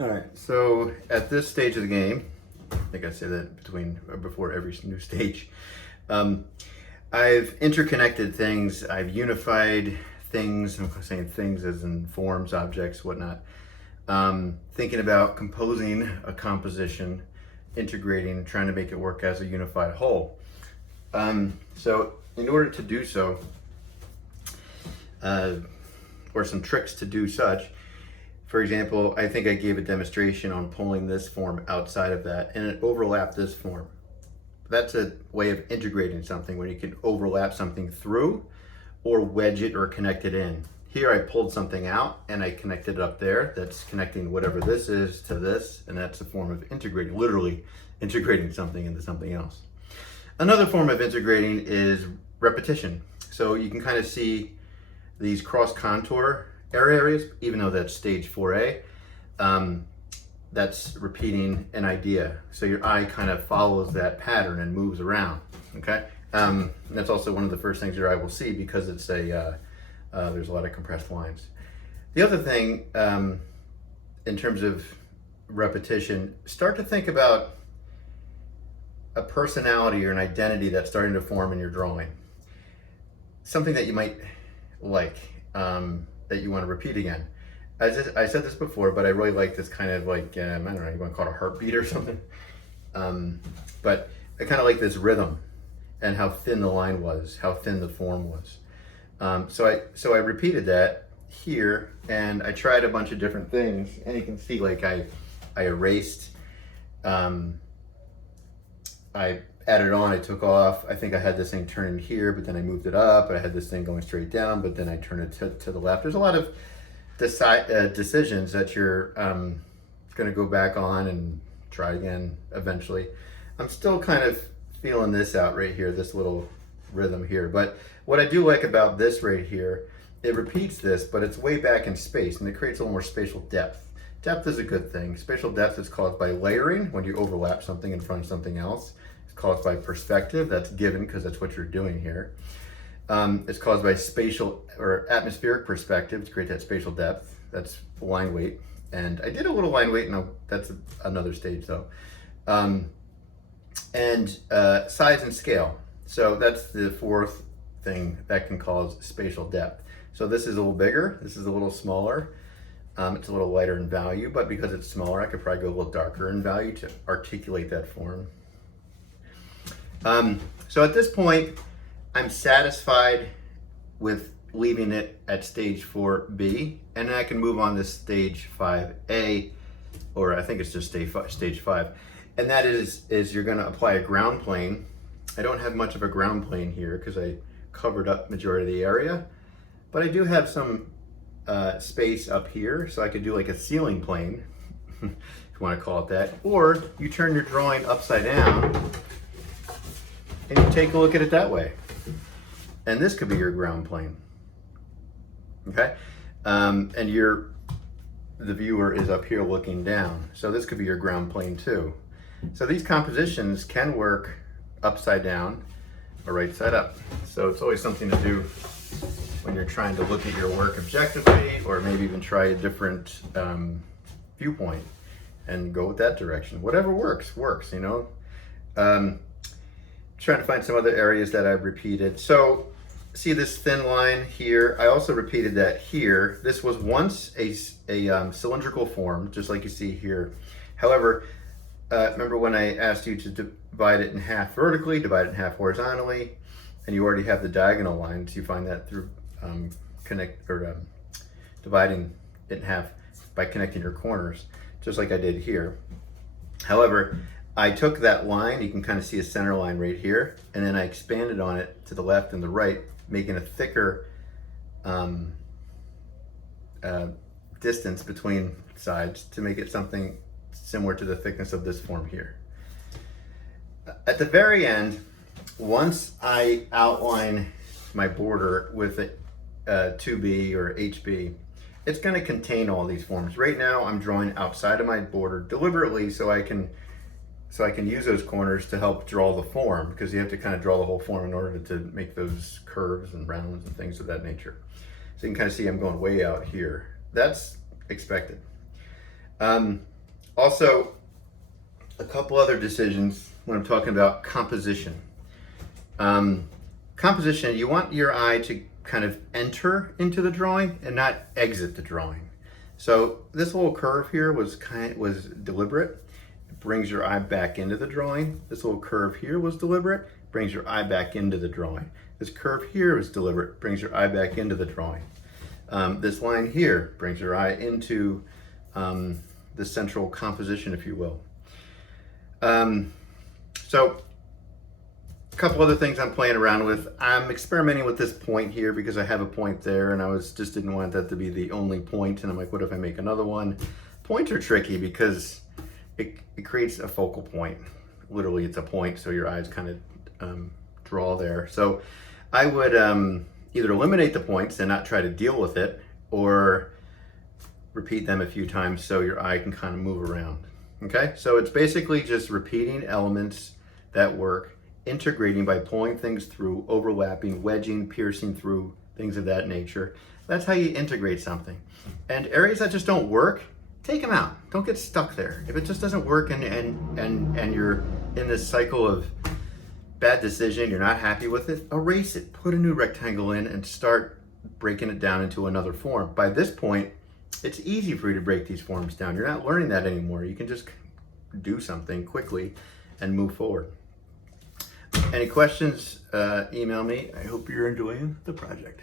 All right, so at this stage of the game, I think I say that before every new stage, I've interconnected things, I've unified things, I'm saying things as in forms, objects, whatnot. Thinking about composing a composition, integrating, trying to make it work as a unified whole. So in order to do so, or some tricks to do such, for example, I think I gave a demonstration on pulling this form outside of that and it overlapped this form. That's a way of integrating something when you can overlap something through or wedge it or connect it in. Here I pulled something out and I connected it up there. That's connecting whatever this is to this, and that's a form of integrating, literally integrating something into something else. Another form of integrating is repetition. So you can kind of see these cross contour areas, even though that's stage 4A, that's repeating an idea. So your eye kind of follows that pattern and moves around, okay? That's also one of the first things your eye will see because it's there's a lot of compressed lines. The other thing, in terms of repetition, start to think about a personality or an identity that's starting to form in your drawing. Something that you might like, that you want to repeat again. I said this before, but I really like this kind of like, I don't know, you want to call it a heartbeat or something. But I kind of like this rhythm and how thin the line was, how thin the form was. So I repeated that here and I tried a bunch of different things, and you can see like I erased, I added on, I took off. I think I had this thing turned here, but then I moved it up. I had this thing going straight down, but then I turned it to the left. There's a lot of decisions that you're going to go back on and try again eventually. I'm still kind of feeling this out right here, this little rhythm here. But what I do like about this right here, it repeats this, but it's way back in space and it creates a little more spatial depth. Depth is a good thing. Spatial depth is caused by layering, when you overlap something in front of something else. It's caused by perspective, that's given because that's what you're doing here. It's caused by spatial or atmospheric perspective to create that spatial depth. That's line weight. And I did a little line weight, and that's another stage though. And size and scale. So that's the fourth thing that can cause spatial depth. So this is a little bigger, this is a little smaller. It's a little lighter in value, but because it's smaller, I could probably go a little darker in value to articulate that form. So at this point, I'm satisfied with leaving it at stage 4B, and then I can move on to stage 5A, or I think it's just stage 5. And that is you're gonna apply a ground plane. I don't have much of a ground plane here because I covered up majority of the area, but I do have some space up here, so I could do like a ceiling plane, if you want to call it that. Or you turn your drawing upside down and you take a look at it that way. And this could be your ground plane, okay? And the viewer is up here looking down. So this could be your ground plane too. So these compositions can work upside down or right side up. So it's always something to do when you're trying to look at your work objectively, or maybe even try a different viewpoint and go with that direction. Whatever works, you know? Trying to find some other areas that I've repeated. So see this thin line here? I also repeated that here. This was once a cylindrical form, just like you see here. However, remember when I asked you to divide it in half vertically, divide it in half horizontally, and you already have the diagonal lines. You find that through dividing it in half by connecting your corners, just like I did here. However, I took that line, you can kind of see a center line right here, and then I expanded on it to the left and the right, making a thicker distance between sides to make it something similar to the thickness of this form here. At the very end, once I outline my border with a 2B or HB, it's going to contain all these forms. Right now I'm drawing outside of my border deliberately so I can use those corners to help draw the form, because you have to kind of draw the whole form in order to make those curves and rounds and things of that nature. So you can kind of see I'm going way out here. That's expected. Also, a couple other decisions when I'm talking about composition. Composition, you want your eye to kind of enter into the drawing and not exit the drawing. So this little curve here was deliberate. It brings your eye back into the drawing. This little curve here was deliberate, brings your eye back into the drawing. This curve here is deliberate, brings your eye back into the drawing. This line here brings your eye into the central composition, if you will. So a couple other things I'm playing around with. I'm experimenting with this point here because I have a point there and I just didn't want that to be the only point. And I'm like, what if I make another one? Points are tricky because it creates a focal point. Literally it's a point, so your eyes kind of draw there. So I would either eliminate the points and not try to deal with it, or repeat them a few times so your eye can kind of move around. Okay, so it's basically just repeating elements that work, integrating by pulling things through, overlapping, wedging, piercing through, things of that nature. That's how you integrate something. And areas that just don't work, take them out. Don't get stuck there. If it just doesn't work and you're in this cycle of bad decision, you're not happy with it, erase it, put a new rectangle in and start breaking it down into another form. By this point, it's easy for you to break these forms down. You're not learning that anymore. You can just do something quickly and move forward. Any questions, email me. I hope you're enjoying the project.